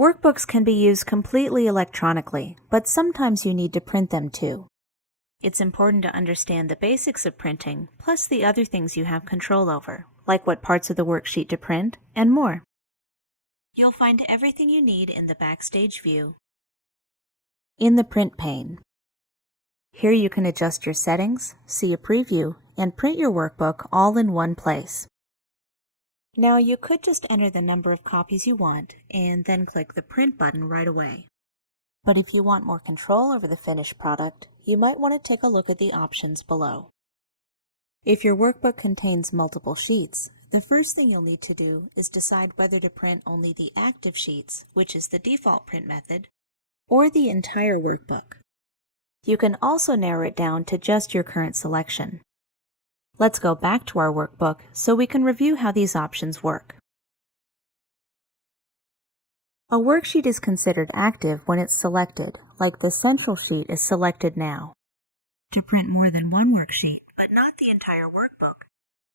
Workbooks can be used completely electronically, but sometimes you need to print them too. It's important to understand the basics of printing, plus the other things you have control over, like what parts of the worksheet to print, and more. You'll find everything you need in the Backstage view. In the Print pane. Here you can adjust your settings, see a preview, and print your workbook all in one place. Now you could just enter the number of copies you want and then click the Print button right away. But if you want more control over the finished product, you might want to take a look at the options below. If your workbook contains multiple sheets, the first thing you'll need to do is decide whether to print only the active sheets, which is the default print method, or the entire workbook. You can also narrow it down to just your current selection. Let's go back to our workbook so we can review how these options work. A worksheet is considered active when it's selected, like the central sheet is selected now. To print more than one worksheet, but not the entire workbook,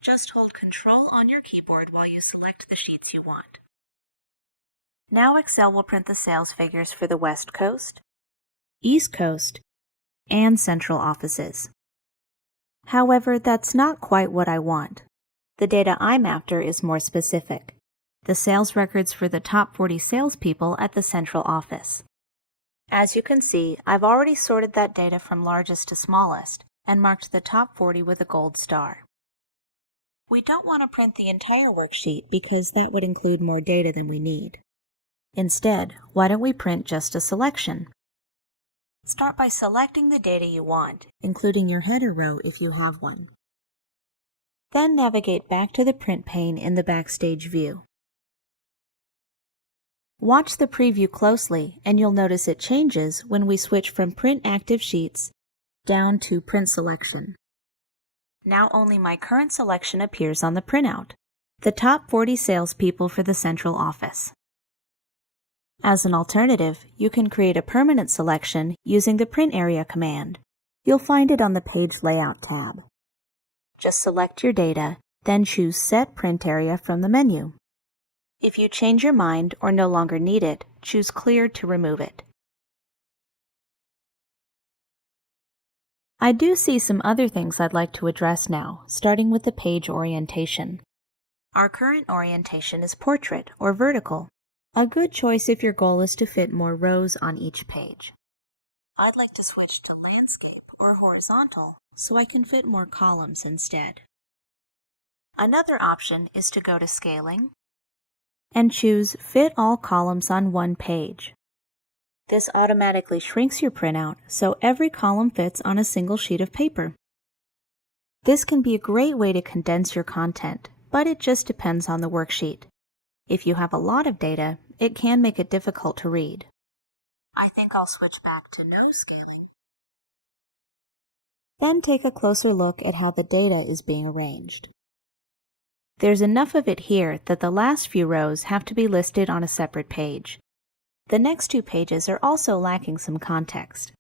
just hold Control on your keyboard while you select the sheets you want. Now Excel will print the sales figures for the West Coast, East Coast, and Central offices. However, that's not quite what I want. The data I'm after is more specific. The sales records for the top 40 salespeople at the Central office. As you can see, I've already sorted that data from largest to smallest and marked the top 40 with a gold star. We don't want to print the entire worksheet because that would include more data than we need. Instead, why don't we print just a selection? Start by selecting the data you want, including your header row if you have one. Then navigate back to the Print pane in the Backstage view. Watch the preview closely and you'll notice it changes when we switch from Print Active Sheets down to Print Selection. Now only my current selection appears on the printout, the top 40 salespeople for the Central office. As an alternative, you can create a permanent selection using the Print Area command. You'll find it on the Page Layout tab. Just select your data, then choose Set Print Area from the menu. If you change your mind or no longer need it, choose Clear to remove it. I do see some other things I'd like to address now, starting with the page orientation. Our current orientation is portrait or vertical. A good choice if your goal is to fit more rows on each page. I'd like to switch to landscape or horizontal so I can fit more columns instead. Another option is to go to Scaling and choose Fit All Columns on One Page. This automatically shrinks your printout so every column fits on a single sheet of paper. This can be a great way to condense your content, but it just depends on the worksheet. If you have a lot of data, it can make it difficult to read. I think I'll switch back to no scaling. Then take a closer look at how the data is being arranged. There's enough of it here that the last few rows have to be listed on a separate page. The next two pages are also lacking some context.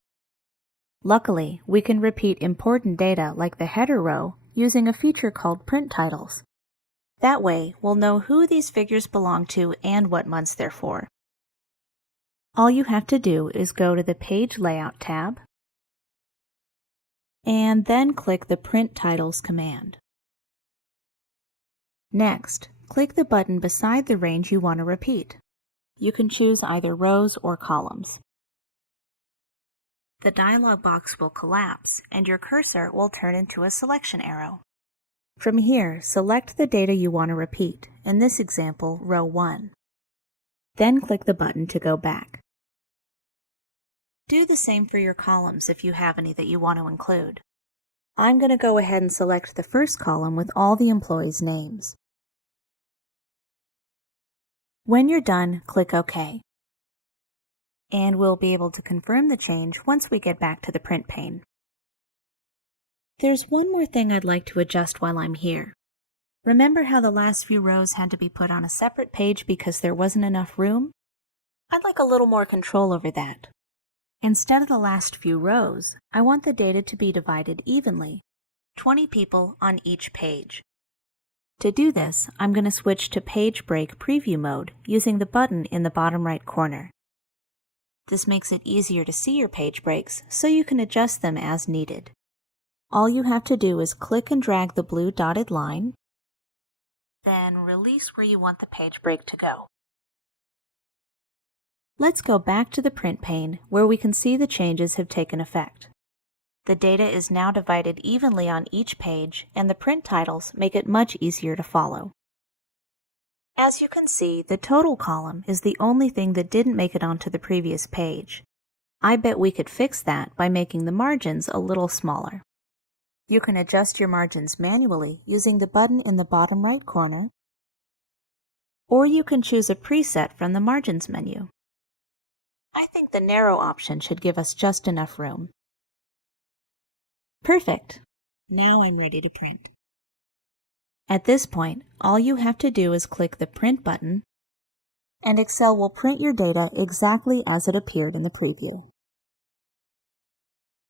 Luckily, we can repeat important data like the header row using a feature called Print Titles. That way, we'll know who these figures belong to and what months they're for. All you have to do is go to the Page Layout tab and then click the Print Titles command. Next, click the button beside the range you want to repeat. You can choose either rows or columns. The dialog box will collapse and your cursor will turn into a selection arrow. From here, select the data you want to repeat, in this example, row 1. Then click the button to go back. Do the same for your columns if you have any that you want to include. I'm going to go ahead and select the first column with all the employees' names. When you're done, click OK. And we'll be able to confirm the change once we get back to the Print pane. There's one more thing I'd like to adjust while I'm here. Remember how the last few rows had to be put on a separate page because there wasn't enough room? I'd like a little more control over that. Instead of the last few rows, I want the data to be divided evenly, 20 people on each page. To do this, I'm going to switch to Page Break Preview mode using the button in the bottom right corner. This makes it easier to see your page breaks so you can adjust them as needed. All you have to do is click and drag the blue dotted line, then release where you want the page break to go. Let's go back to the print pane where we can see the changes have taken effect. The data is now divided evenly on each page, and the print titles make it much easier to follow. As you can see, the total column is the only thing that didn't make it onto the previous page. I bet we could fix that by making the margins a little smaller. You can adjust your margins manually using the button in the bottom right corner, or you can choose a preset from the Margins menu. I think the narrow option should give us just enough room. Perfect! Now I'm ready to print. At this point, all you have to do is click the Print button, and Excel will print your data exactly as it appeared in the preview.